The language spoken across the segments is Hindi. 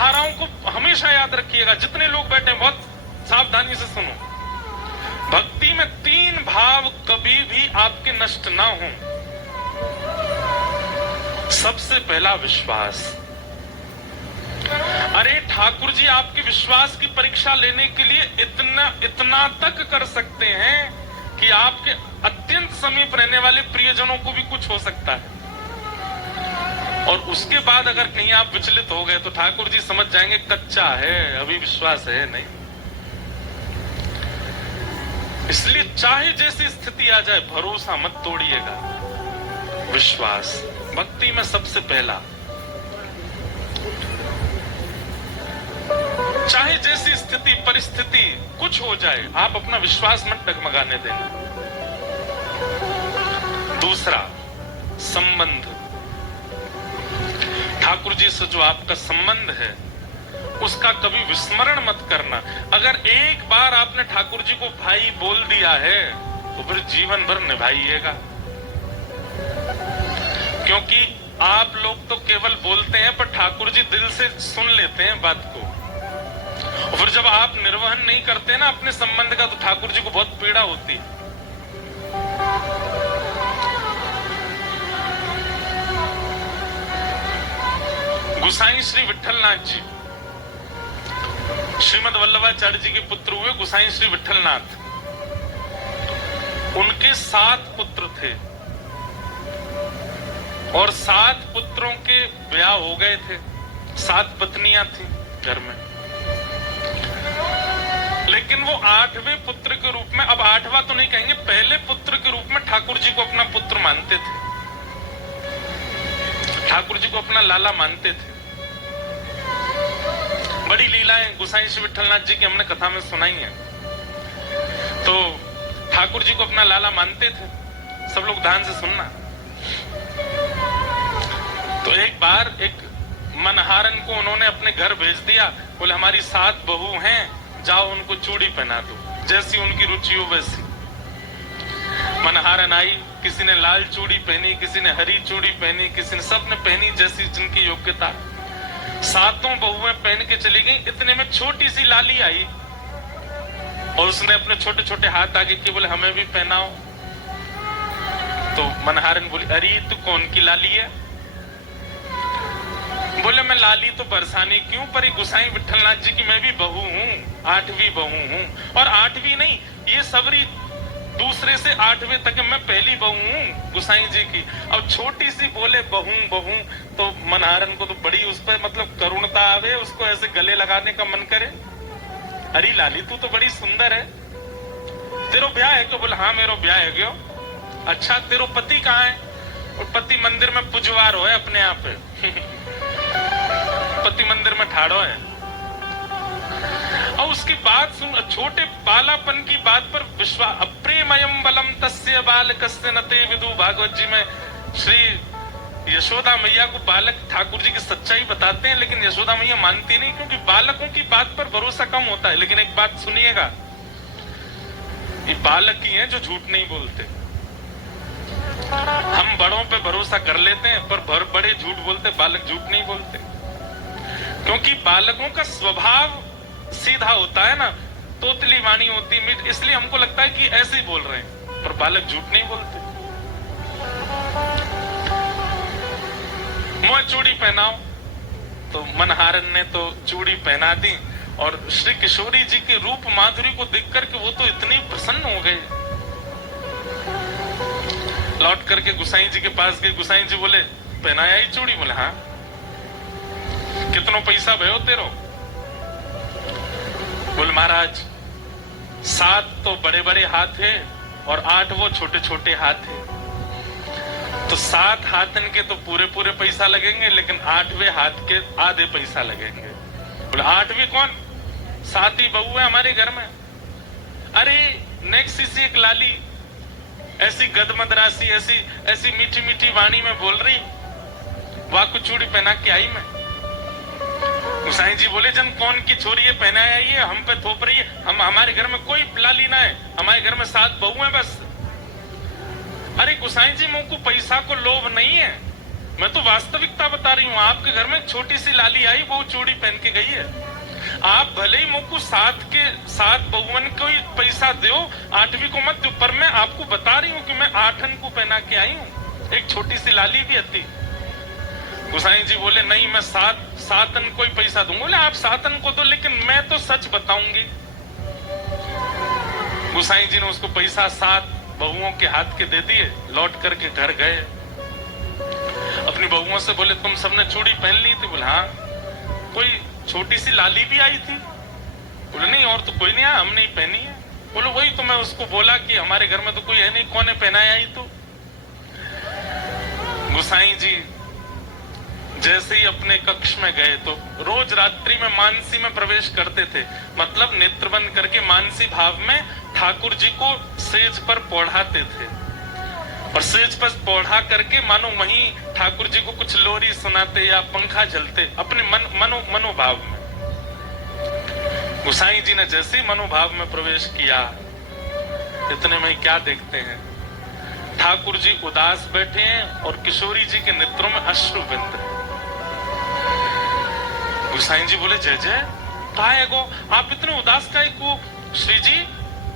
धाराओं को हमेशा याद रखिएगा, जितने लोग बैठे बहुत सावधानी से सुनो। भक्ति में 3 भाव कभी भी आपके नष्ट ना हो। सबसे पहला विश्वास। अरे ठाकुर जी आपके विश्वास की परीक्षा लेने के लिए इतना तक कर सकते हैं कि आपके अत्यंत समीप रहने वाले प्रियजनों को भी कुछ हो सकता है, और उसके बाद अगर कहीं आप विचलित हो गए तो ठाकुर जी समझ जाएंगे कच्चा है, अभी विश्वास है नहीं। इसलिए चाहे जैसी स्थिति आ जाए भरोसा मत तोड़िएगा। विश्वास भक्ति में सबसे पहला। चाहे जैसी स्थिति परिस्थिति कुछ हो जाए, आप अपना विश्वास मत डगमगाने देना। दूसरा, संबंध। ठाकुर जी से जो आपका संबंध है उसका कभी विस्मरण मत करना। अगर एक बार आपने ठाकुर जी को भाई बोल दिया है तो फिर जीवन भर निभाइएगा, क्योंकि आप लोग तो केवल बोलते हैं पर ठाकुर जी दिल से सुन लेते हैं बात को। और फिर जब आप निर्वहन नहीं करते ना अपने संबंध का, तो ठाकुर जी को बहुत पीड़ा होती है। गुसाई श्री विठलनाथ जी, श्रीमद वल्लभाचार्य जी के पुत्र हुए गुसाई श्री विठलनाथ। उनके 7 पुत्र थे और 7 पुत्रों के ब्याह हो गए थे। 7 पत्नियां थी घर में, लेकिन वो 8वें पुत्र के रूप में, अब 8वां तो नहीं कहेंगे, पहले पुत्र के रूप में ठाकुर जी को अपना पुत्र मानते थे, ठाकुर जी को अपना लाला मानते थे। बड़ी लीलाएं गुसाई श्री विठलनाथ जी की हमने कथा में सुनाई है। तो ठाकुर जी को अपना लाला मानते थे। सब लोग ध्यान से सुनना। तो एक बार एक मनहारन को उन्होंने अपने घर भेज दिया। बोले हमारी 7 बहू हैं, जाओ उनको चूड़ी पहना दो, जैसी उनकी रुचि हो वैसी। मनहारन आई, किसी ने लाल चूड़ी पहनी, किसी ने हरी चूड़ी पहनी, किसी ने, सबने पहनी जैसी जिनकी योग्यता। 7 बहुएं पहन के चली गई। इतने में छोटी सी लाली आई और उसने अपने छोटे छोटे हाथ आगे किए, बोले हमें भी पहनाओ। तो मनहारन बोली अरे तू कौन की लाली है? बोले मैं लाली तो बरसाने क्यों, पर गुसाई विठलनाथ जी की मैं भी बहू हूँ, 8वीं बहू हूँ। और 8वीं नहीं, ये सबरी दूसरे से 8वें तक मैं पहली बहू हूँ गुसाई जी की। अब छोटी सी बोले बहू बहू, तो मनहारन को तो बड़ी उस पर मतलब करुणता आवे, उसको ऐसे गले लगाने का मन करे। अरे लाली तू तो बड़ी सुंदर है, तेरो ब्याह है क्यों? बोले हाँ मेरो ब्याह है क्यों। अच्छा तेरो पति कहाँ है? और पति मंदिर में पुजवार है अपने आप पति मंदिर में ठाड़ो है। और उसकी बात सुन, छोटे बालापन की बात पर विश्वास। अप्रेमयम बलम तस्य बालकस्य नते विदु। भागवत जी में श्री यशोदा मैया को बालक ठाकुर जी की सच्चाई बताते हैं, लेकिन यशोदा मैया मानती नहीं, क्योंकि बालकों की बात पर भरोसा कम होता है। लेकिन एक बात सुनिएगा, ये बालक ही हैं जो झूठ नहीं बोलते। हम बड़ों पे भरोसा कर लेते हैं, पर बड़े झूठ बोलते, बालक झूठ नहीं बोलते। क्योंकि बालकों का स्वभाव सीधा होता है ना, तोतली वाणी होती मीठ, इसलिए हमको लगता है कि ऐसे ही बोल रहे हैं, पर बालक झूठ नहीं बोलते। मुझे चूड़ी पहनाओ, तो मनहारन ने तो चूड़ी पहना दी। और श्री किशोरी जी के रूप माधुरी को देख करके वो तो इतनी प्रसन्न हो गए। लौट करके गुसाई जी के पास गए। गुसाई जी बोले पहनाया ही चूड़ी? बोले हाँ। कितनो पैसा भयो तेरो? बोले महाराज 7 तो बड़े बड़े हाथ है और 8 वो छोटे छोटे हाथ है, तो 7 हाथन के तो पूरे पूरे पैसा लगेंगे, लेकिन 8वें हाथ के आधे पैसा लगेंगे। बोले 8वीं कौन? 7 ही बहू है हमारे घर में। अरे नेक्स्ट सी एक लाली ऐसी गदमदरासी, ऐसी मीठी मीठी वाणी में बोल रही, वहां को चूड़ी पहना के आई मैं। गुसाई जी बोले जन कौन की छोरी है पहनाया ही है, हम पे थोप रही है। हमारे घर में कोई लाली ना है, हमारे घर में 7 बहू हैं बस। अरे गुसाई जी मुझको पैसा को लोभ नहीं है, मैं तो वास्तविकता बता रही हूँ। आपके घर में एक छोटी सी लाली आई, वो चूड़ी पहन के गई है। आप भले ही मुझको 7 बहुवन को ही पैसा दो, 8वीं को मत दो, पर मैं आपको बता रही हूँ कि मैं 8 को पहना के आई हूँ। एक छोटी सी लाली भी आती। गोसाई जी बोले नहीं, मैं 7 को ही पैसा दूंगा। बोले आप 7 को दो, लेकिन मैं तो सच बताऊंगी। गोसाई जी ने उसको पैसा 7 बहुओं के हाथ के दे दिए। लौट करके घर गए, अपनी बहुओं से बोले तुम सबने चूड़ी पहन ली थी? बोले हाँ। कोई छोटी सी लाली भी आई थी? बोले नहीं, और तो कोई नहीं आया, हमने ही पहनी है। बोले वही तो मैं उसको बोला कि हमारे घर में तो कोई है नहीं, कौन है पहनाया ही? तो गोसाई जी जैसे ही अपने कक्ष में गए तो रोज रात्रि में मानसी में प्रवेश करते थे। मतलब नेत्र बंद करके मानसी भाव में ठाकुर जी को सेज पर पौढ़ाते थे, और सेज पर पौढ़ा करके मानो वहीं ठाकुर जी को कुछ लोरी सुनाते या पंखा झलते अपने मनोभाव में। गोसाई जी ने जैसे ही मनोभाव में प्रवेश किया, इतने में क्या देखते हैं, ठाकुर जी उदास बैठे हैं और किशोरी जी के नेत्रों में अश्रु बिंद है। गोसाई जी बोले जय जय, कहा है गो, आप इतने उदास काहे को? श्री जी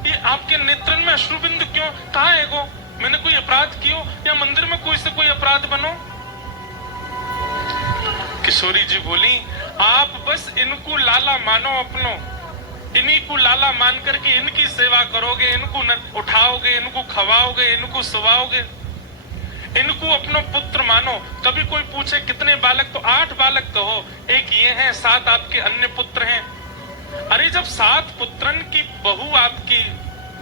ये आपके नेत्रन में अश्रु बिंद क्यों? कहा है गो, मैंने कोई अपराध कियो या मंदिर में कोई से कोई अपराध बनो? किशोरी जी बोली आप बस इनको लाला मानो अपनो, इन्हीं को लाला मान करके इनकी सेवा करोगे, इनको उठाओगे, इनको खवाओगे, इनको सुवाओगे, इनको अपनो पुत्र मानो। कभी कोई पूछे कितने बालक, तो 8 बालक कहो, एक ये हैं, 7 आपके अन्य पुत्र हैं। अरे जब 7 पुत्रन की बहू आपकी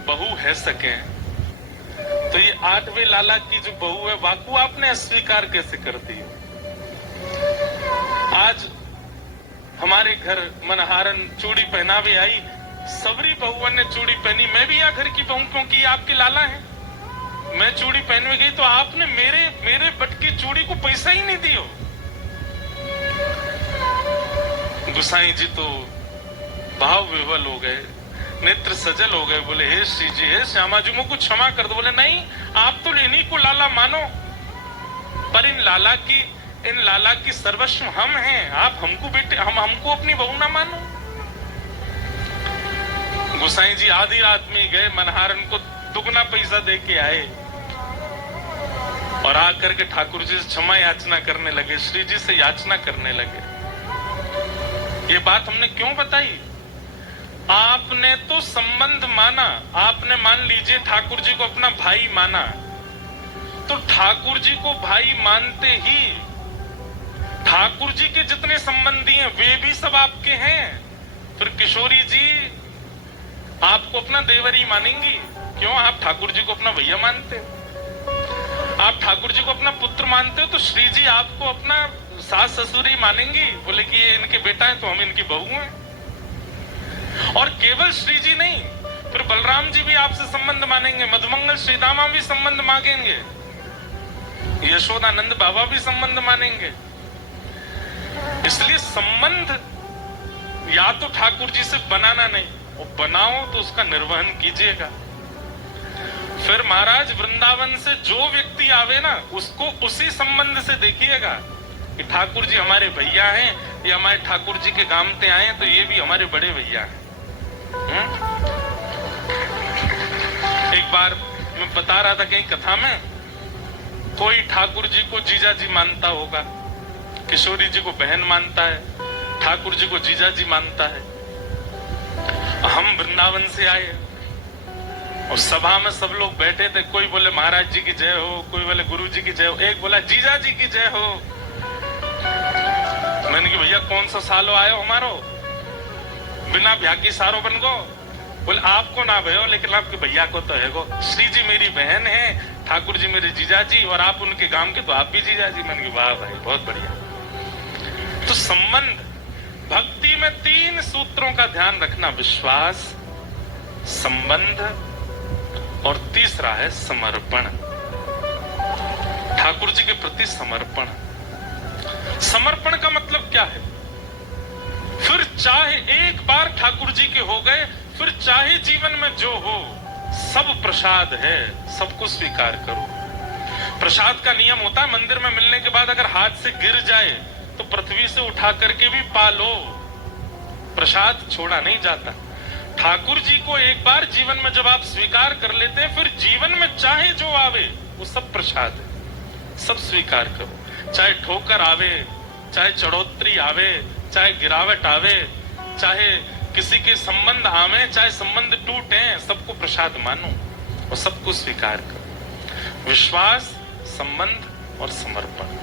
बहू है सके, तो ये 8वें लाला की जो बहू है वाकू आपने अस्वीकार कैसे कर दी? आज हमारे घर मनहारन चूड़ी पहनावे आई, सबरी बहुआ ने चूड़ी पहनी, मैं भी यहाँ घर की बहू क्योंकि ये आपके लाला हैं। मैं चूड़ी पहनवे गई तो आपने मेरे बट की चूड़ी को पैसा ही नहीं दियो। गुसाई जी तो भाव विवल हो गए, नेत्र सजल हो गए। बोले हे श्री जी, हे श्यामा जी, मुझको क्षमा कर दो। बोले नहीं, आप तो इन्हीं को लाला मानो, पर इन लाला की सर्वस्व हम हैं। आप हमको बेटे, हमको अपनी बहू ना मानो। गोसाई जी आधी रात में गए, मनहारन को दुगना पैसा दे के आए और आकर के ठाकुर जी से क्षमा याचना करने लगे, श्री जी से याचना करने लगे। ये बात हमने क्यों बताई? आपने तो संबंध माना, आपने मान लीजिए ठाकुर जी को अपना भाई माना, तो ठाकुर जी को भाई मानते ही ठाकुर जी के जितने संबंधी हैं वे भी सब आपके हैं। फिर किशोरी जी आपको अपना देवरी मानेंगी क्यों? आप ठाकुर जी को अपना भैया मानते हो, आप ठाकुर जी को अपना पुत्र मानते हो, तो श्री जी आपको अपना सास ससुरी मानेंगी। बोले कि ये इनके बेटा है तो हम इनकी बहू हैं। और केवल श्री जी नहीं, फिर बलराम जी भी आपसे संबंध मानेंगे, मधुमंगल श्रीदामा भी संबंध मांगेंगे, यशोदानंद बाबा भी संबंध मानेंगे। इसलिए संबंध या तो ठाकुर जी से बनाना नहीं, और बनाओ तो उसका निर्वहन कीजिएगा। फिर महाराज वृंदावन से जो व्यक्ति आवे ना, उसको उसी संबंध से देखिएगा कि ठाकुर जी हमारे भैया हैं, ये हमारे ठाकुर जी के गामते आए हैं तो ये भी हमारे बड़े भैया हैं। एक बार मैं बता रहा था कहीं कथा में, कोई ठाकुर जी को जीजा जी मानता होगा, किशोरी जी को बहन मानता है, ठाकुर जी को जीजा जी मानता है। हम वृंदावन से आए और सभा में सब लोग बैठे थे, कोई बोले महाराज जी की जय हो, कोई बोले गुरु जी की जय हो, एक बोला जीजा जी की जय हो। मैंने कहा भैया कौन सा सालो आयो हमारो, बिना ब्याह की सारो बन गो। बोले आपको ना भयो, लेकिन आपके भैया को तो है गो। श्री जी मेरी बहन है, ठाकुर जी मेरे जीजा जी, और आप उनके गांव के तो आप भी जीजा जी। मैंने कहा वाह भाई बहुत बढ़िया। तो संबंध, भक्ति में 3 सूत्रों का ध्यान रखना, विश्वास, संबंध और तीसरा है समर्पण। ठाकुर जी के प्रति समर्पण। समर्पण का मतलब क्या है? फिर चाहे एक बार ठाकुर जी के हो गए, फिर चाहे जीवन में जो हो, सब प्रसाद है, सबको स्वीकार करो। प्रसाद का नियम होता है, मंदिर में मिलने के बाद अगर हाथ से गिर जाए तो पृथ्वी से उठा करके भी पालो, प्रसाद छोड़ा नहीं जाता। ठाकुर जी को एक बार जीवन में जब आप स्वीकार कर लेते हैं, फिर जीवन में चाहे जो आवे वो सब प्रसाद है, सब स्वीकार करो। चाहे ठोकर आवे, चाहे चढ़ोतरी आवे, चाहे गिरावट आवे, चाहे किसी के संबंध आवे, चाहे संबंध टूटे, सबको प्रसाद मानो और सबको स्वीकार करो। विश्वास, संबंध और समर्पण।